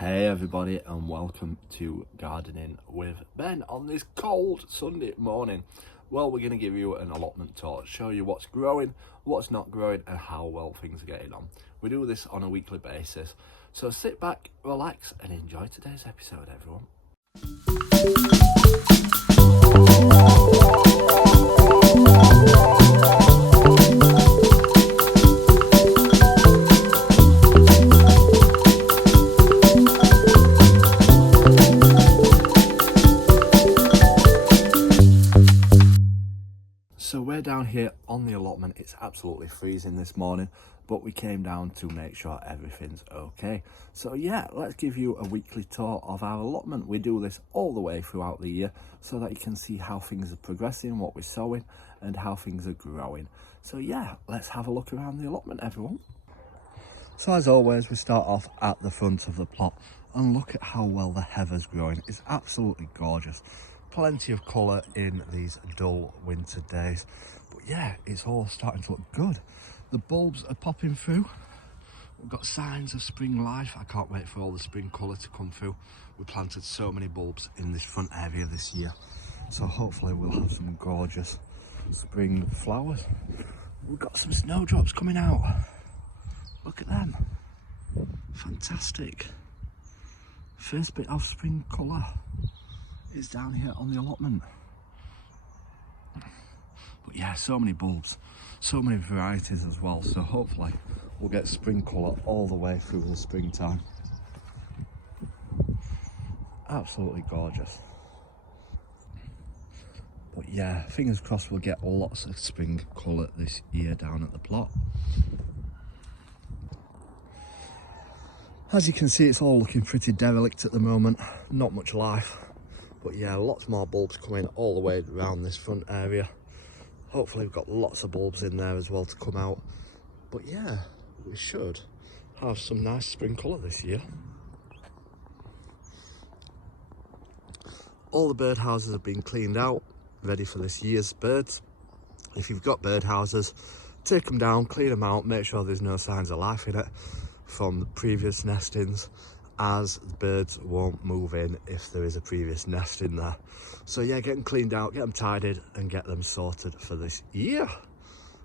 Hey everybody, and welcome to Gardening with Ben on this cold Sunday morning. Well, we're going to give you an allotment tour, show you what's growing, what's not growing, and how well things are getting on. We do this on a weekly basis, so sit back, relax, and enjoy today's episode, everyone. So we're down here on the allotment. It's absolutely freezing this morning, but we came down to make sure everything's okay. So yeah, let's give you a weekly tour of our allotment. We do this all the way throughout the year so that you can see how things are progressing, what we're sowing, and how things are growing. So yeah, let's have a look around the allotment, everyone. So as always, we start off at the front of the plot and look at how well the heather's growing. It's absolutely gorgeous. Plenty of colour in these dull winter days. But yeah, it's all starting to look good. The bulbs are popping through. We've got signs of spring life. I can't wait for all the spring colour to come through. We planted so many bulbs in this front area this year. So hopefully we'll have some gorgeous spring flowers. We've got some snowdrops coming out. Look at them. Fantastic. First bit of spring colour is down here on the allotment. But yeah, so many bulbs, so many varieties as well, so hopefully we'll get spring colour all the way through the springtime. Absolutely gorgeous. But yeah, fingers crossed we'll get lots of spring colour this year down at the plot. As you can see, it's all looking pretty derelict at the moment, not much life. But yeah, lots more bulbs coming all the way around this front area. Hopefully we've got lots of bulbs in there as well to come out. But yeah, we should have some nice spring colour this year. All the bird houses have been cleaned out, ready for this year's birds. If you've got bird houses, take them down, clean them out, make sure there's no signs of life in it from previous nestings, as the birds won't move in if there is a previous nest in there. So yeah, get them cleaned out, get them tidied, and get them sorted for this year.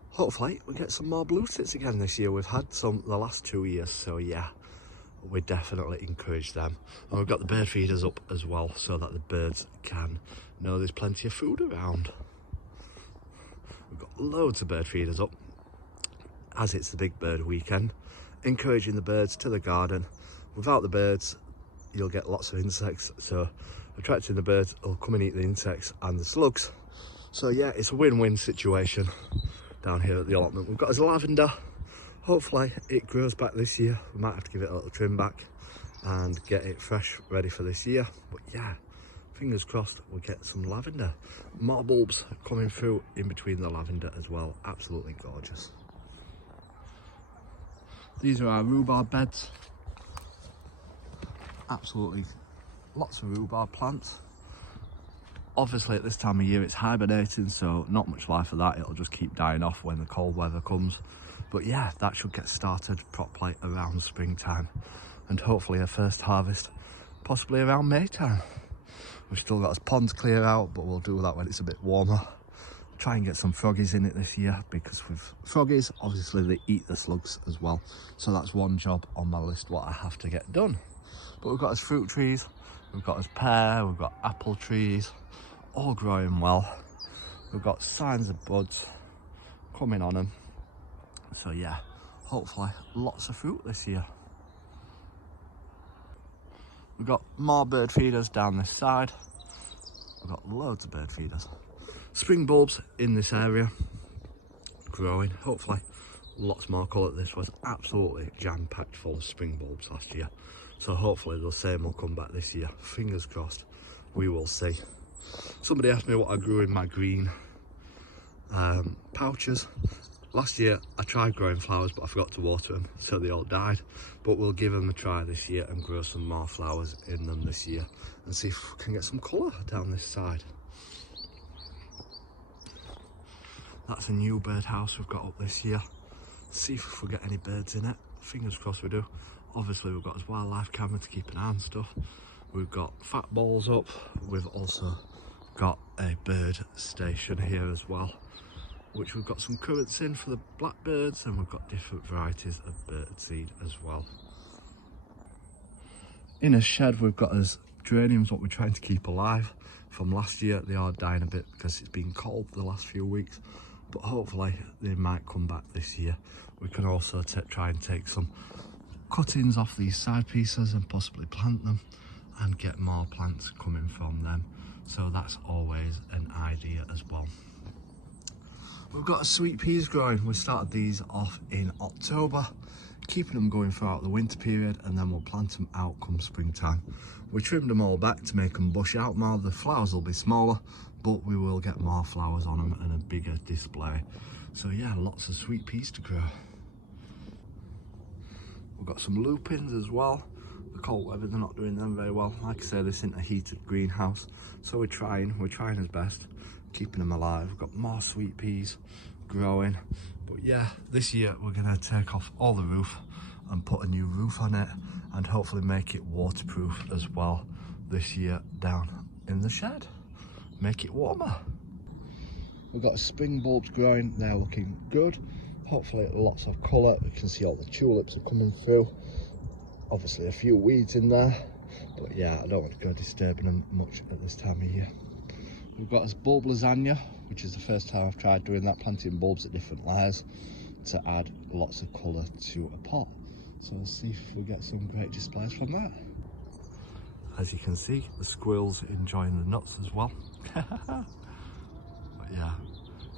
Hopefully we get some more blue tits again this year. We've had some the last 2 years, so yeah, we definitely encourage them. And we've got the bird feeders up as well so that the birds can know there's plenty of food around. We've got loads of bird feeders up as it's the big bird weekend, encouraging the birds to the garden. Without the birds, you'll get lots of insects, so attracting the birds will come and eat the insects and the slugs. So yeah, it's a win-win situation down here at the allotment. We've got us lavender. Hopefully it grows back this year. We might have to give it a little trim back and get it fresh, ready for this year. But yeah, fingers crossed we'll get some lavender. More bulbs coming through in between the lavender as well. Absolutely gorgeous. These are our rhubarb beds. Absolutely lots of rhubarb plants. Obviously at this time of year it's hibernating, so not much life of that. It'll just keep dying off when the cold weather comes. But yeah, that should get started properly around springtime, and hopefully a first harvest possibly around May time. We've still got our ponds clear out, but we'll do that when it's a bit warmer. Try and get some froggies in it this year, because with froggies obviously they eat the slugs as well, so that's one job on my list what I have to get done. But we've got us fruit trees, we've got us pear, we've got apple trees, all growing well. We've got signs of buds coming on them. So yeah, hopefully lots of fruit this year. We've got more bird feeders down this side. We've got loads of bird feeders. Spring bulbs in this area, growing, hopefully lots more colour. This was absolutely jam-packed full of spring bulbs last year. So hopefully the same will come back this year. Fingers crossed, we will see. Somebody asked me what I grew in my green pouches. Last year I tried growing flowers, but I forgot to water them, so they all died. But we'll give them a try this year and grow some more flowers in them this year and see if we can get some colour down this side. That's a new birdhouse we've got up this year. See if we get any birds in it. Fingers crossed we do. Obviously we've got his wildlife camera to keep an eye on stuff. We've got fat balls up. We've also got a bird station here as well, which we've got some currants in for the blackbirds, and we've got different varieties of bird seed as well. In a shed we've got his geraniums, what we're trying to keep alive from last year. They are dying a bit because it's been cold the last few weeks, but hopefully they might come back this year. We can also try and take some cuttings off these side pieces and possibly plant them and get more plants coming from them. So that's always an idea as well. We've got sweet peas growing. We started these off in October, keeping them going throughout the winter period, and then we'll plant them out come springtime. We trimmed them all back to make them bush out more. The flowers will be smaller, but we will get more flowers on them and a bigger display. So yeah, lots of sweet peas to grow. We've got some lupins as well. The cold weather, they're not doing them very well. Like I say, this isn't a heated greenhouse, so we're trying as best, keeping them alive. We've got more sweet peas growing. But yeah, this year we're gonna take off all the roof and put a new roof on it, and hopefully make it waterproof as well this year down in the shed. Make it warmer. We've got spring bulbs growing, they're looking good. Hopefully lots of colour. We can see all the tulips are coming through. Obviously a few weeds in there, but yeah, I don't want to go disturbing them much at this time of year. We've got this bulb lasagna, which is the first time I've tried doing that, planting bulbs at different layers to add lots of colour to a pot. So we'll see if we get some great displays from that. As you can see, the squirrels enjoying the nuts as well. But yeah,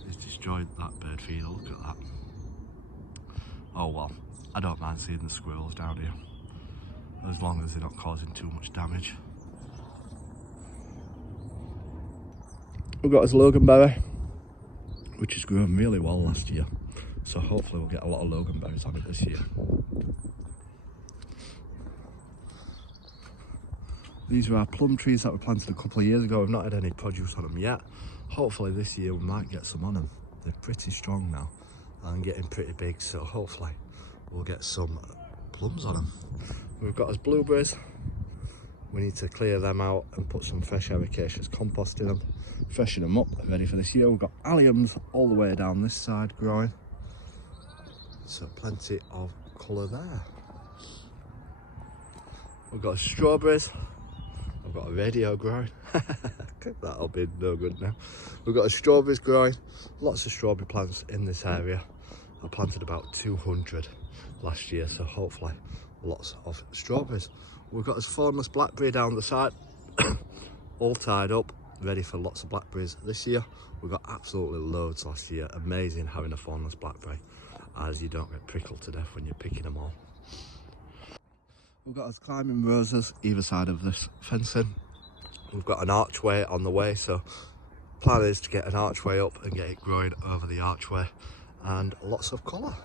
it's destroyed that bird feeder, look at that. Oh well, I don't mind seeing the squirrels down here, as long as they're not causing too much damage. We've got this loganberry, which has grown really well last year, so hopefully we'll get a lot of loganberries on it this year. These are our plum trees that we planted a couple of years ago. We've not had any produce on them yet. Hopefully this year we might get some on them. They're pretty strong now and getting pretty big, so hopefully we'll get some plums on them. We've got us blueberries. We need to clear them out and put some fresh ericaceous compost in them, freshen them up, ready for this year. We've got alliums all the way down this side growing, so plenty of colour there. We've got strawberries. I've got a radio growing. That'll be no good now. We've got strawberries growing, lots of strawberry plants in this area. I planted about 200 last year, so hopefully lots of strawberries. We've got this thornless blackberry down the side, all tied up, ready for lots of blackberries this year. We got absolutely loads last year. Amazing having a thornless blackberry, as you don't get prickled to death when you're picking them all. We've got us climbing roses either side of this fencing. We've got an archway on the way, so plan is to get an archway up and get it growing over the archway, and lots of colour.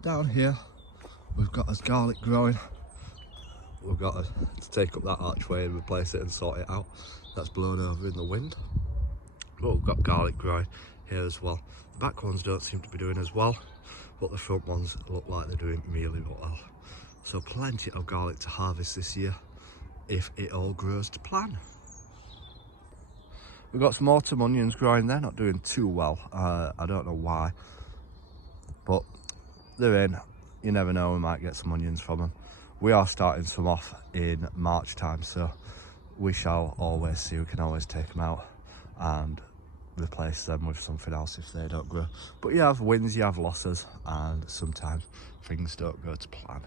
Down here we've got us garlic growing. We've got to take up that archway and replace it and sort it out. That's blown over in the wind. But we've got garlic growing here as well. The back ones don't seem to be doing as well, but the front ones look like they're doing really well. So plenty of garlic to harvest this year, if it all grows to plan. We've got some autumn onions growing. They're not doing too well. I don't know why, but they're in. You never know, we might get some onions from them. We are starting some off in March time, so we shall always see. We can always take them out and replace them with something else if they don't grow. But you have wins, you have losses, and sometimes things don't go to plan.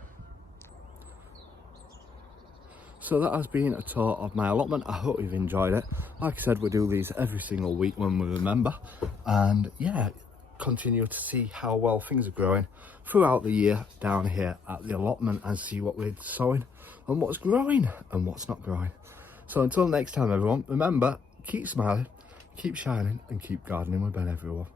So that has been a tour of my allotment. I hope you've enjoyed it. Like I said, we do these every single week when we remember, and yeah, continue to see how well things are growing throughout the year down here at the allotment, and see what we're sowing and what's growing and what's not growing. So until next time everyone, remember, keep smiling, keep shining, and keep gardening with Ben everyone.